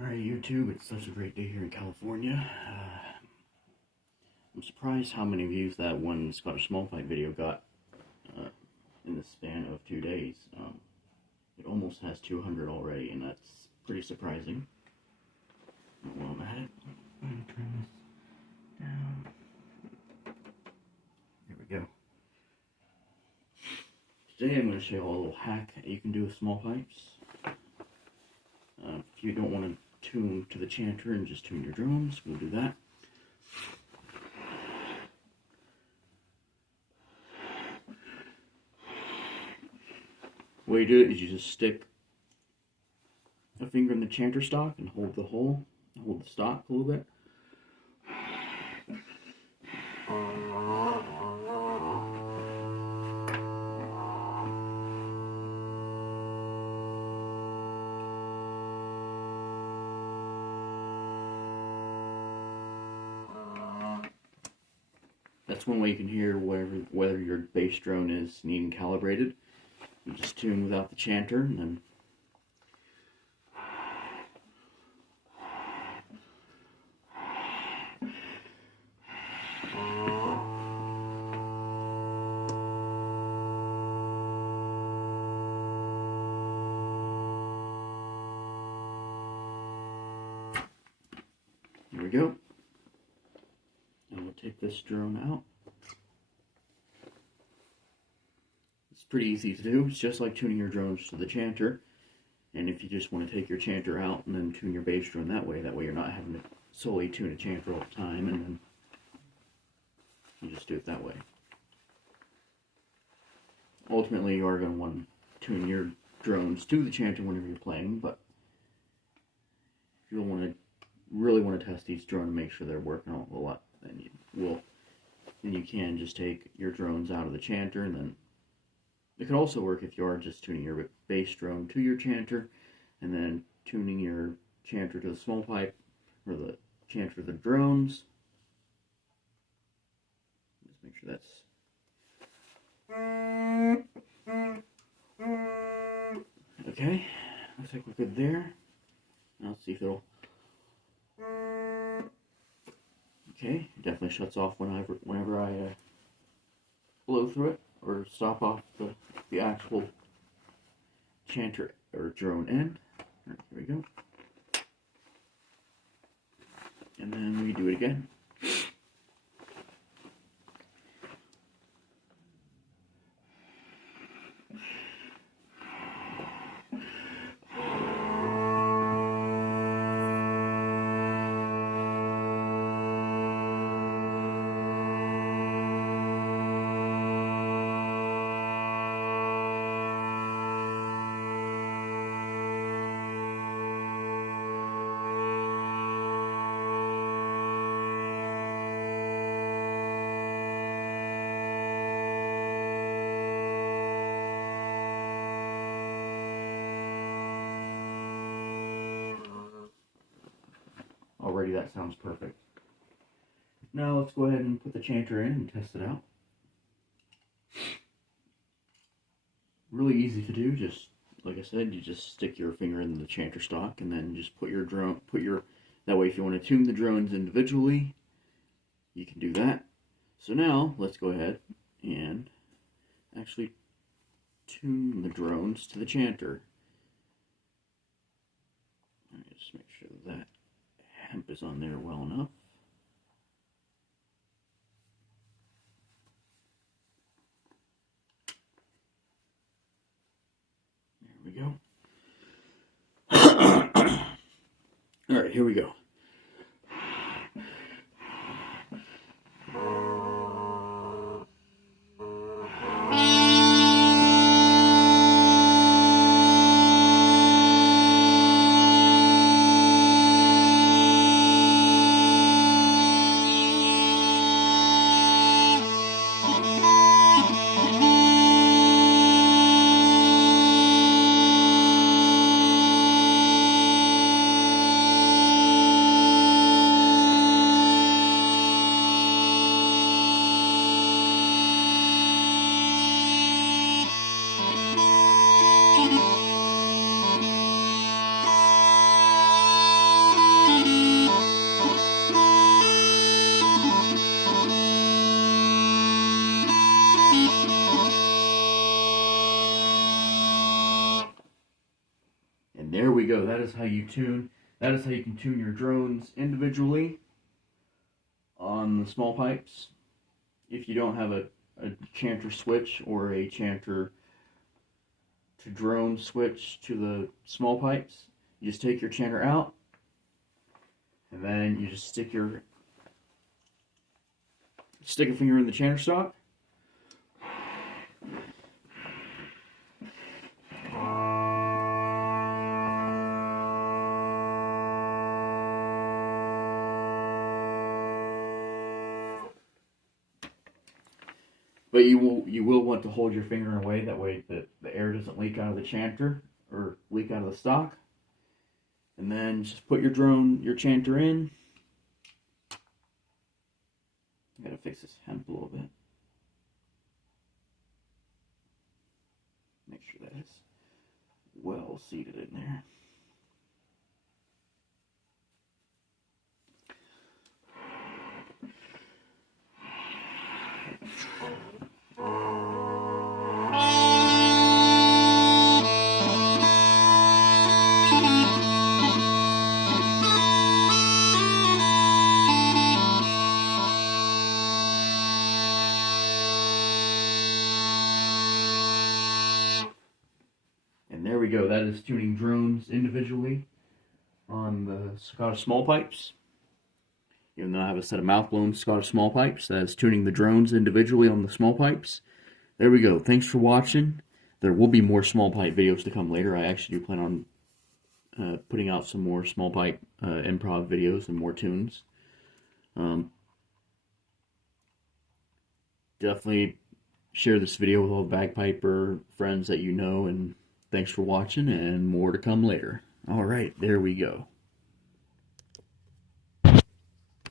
Alright, YouTube, it's such a great day here in California. I'm surprised how many views that one Scottish small pipe video got in the span of 2 days. It almost has 200 already, and that's pretty surprising. While I'm at it, I'm going to turn this down. There we go. Today I'm going to show you a little hack that you can do with small pipes. If you don't want to tune to the chanter and just tune your drones, we'll do that. The way you do it is you just stick a finger in the chanter stock and hold the hole, hold the stock a little bit. That's one way you can hear whether your bass drone is needing calibrated. You just tune without the chanter, and then here we go. And we'll take this drone out. It's pretty easy to do. It's just like tuning your drones to the chanter. And if you just want to take your chanter out and then tune your bass drone that way you're not having to solely tune a chanter all the time, and then you just do it that way. Ultimately, you are going to want to tune your drones to the chanter whenever you're playing, but if you really want to test each drone and make sure they're working a lot, then you can just take your drones out of the chanter, and then it could also work if you are just tuning your bass drone to your chanter and then tuning your chanter to the small pipe or the chanter to the drones. Just make sure that's okay. Looks like we're good there. Now let's see if it'll. Okay, it definitely shuts off whenever I blow through it or stop off the actual chanter or drone end. Right, here we go. And then we do it again. Already that sounds perfect. Now let's go ahead and put the chanter in and test it out. Really easy to do. Just like I said, you just stick your finger in the chanter stock and then just put your drone, that way if you want to tune the drones individually, you can do that. So now let's go ahead and actually tune the drones to the chanter. Alright, just make sure that hemp is on there well enough. There we go. Alright, here we go. go. That is how you can tune your drones individually on the small pipes. If you don't have a chanter switch or a chanter to drone switch to the small pipes, you just take your chanter out, and then you just stick a finger in the chanter stock. But you will want to hold your finger in a way that way that the air doesn't leak out of the chanter or leak out of the stock. And then just put your chanter in. I gotta fix this hemp a little bit. Make sure that is well seated in there. And there we go. That is tuning drones individually on the Scottish small pipes. Even though I have a set of mouth-blown Scottish small pipes, that is tuning the drones individually on the small pipes. There we go. Thanks for watching. There will be more small pipe videos to come later. I actually do plan on putting out some more small pipe improv videos and more tunes. Definitely share this video with all the bagpiper friends that you know, and thanks for watching, and more to come later. Alright, there we go.